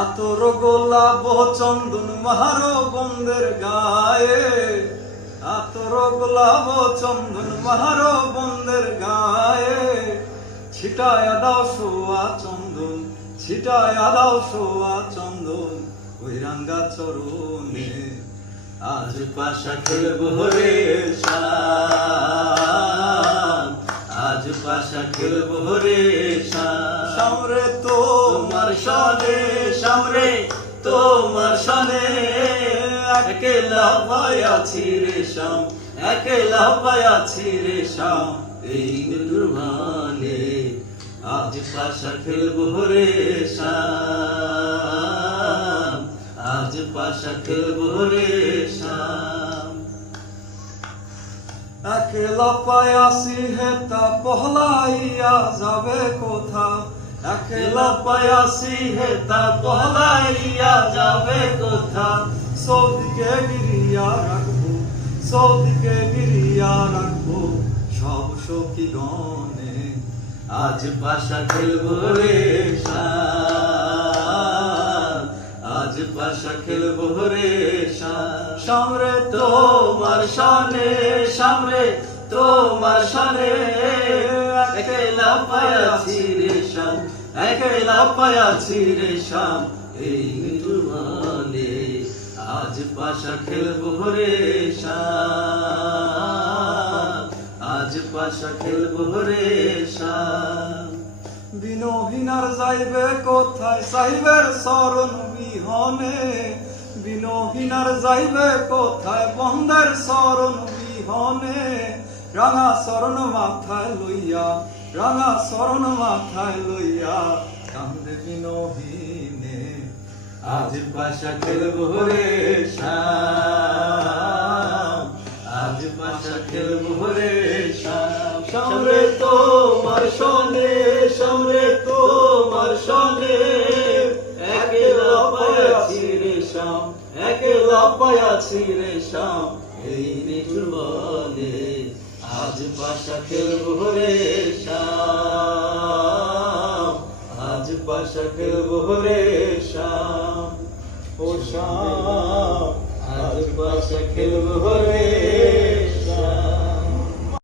আতর গোলাপ চন্দন মারো বন্ধের গায়ে, আতর গোলাপ চন্দন মারো বন্ধের গায়ে, ছিটায়া দাও সোয়া চন্দন, ছিটায়া দাও সোয়া চন্দন ওই রাঙ্গা চরণে। আজ পাশা খেলবো রে শাম, আজ পাশা খেলবো রে শাম। সামরে তোমার সনে, সামরে তোমার সনে, একলা পায়াছি রে শাম, একলা পায়াছি রে শাম এই দুর্ভানে। আজ পাশা খেলবো রে শাম, আজ পাশা খেলবো রে শাম। একলা পায়াছি হেতা পহলাইয়া যাবে কোথা, একলা পায়াছি হেতা পহলাইয়া যাবে কোথা। সৌদিকে গিরিয়া রাখবো, সৌদিকে গিরিয়া রাখবো সব সখী গণে। আজ পাশা খেলবো রে শাম, আজ পাশা খেলবো রে শাম। সামরে তোমার সনে, সামরে তোমার সনে, একলা পায়াছি রে শাম, একলা পায়াছি রে শাম এই দুর্ভানে। আজ পাশা খেলবো রে শাম, আজ পাশা খেলবো রে শাম। বিনহীনার যাইবে কোথায় সাহিবের শরণ বিহনে, বিনহীনার যাইবে কোথায় বন্ধের শরণ বিহনে। রাঙা শরণ মাথায় লইয়া, রাঙা শরণ মাথায় লইয়া কান্দে বিনহীনে। আজ পাশা খেলবো রে শাম, আজ পাশা খেলবো রে শাম। সামরে তোমার সনে, সামরে তোমার সনে, একলা পায়াছি রে শাম, একলা পায়াছি রে শাম এই নিঠুর বনে। আজ পাশা খেলবো রে শাম, আজ পাশা খেলবো রে শাম। ও শাম, আজ পাশা খেলবো রে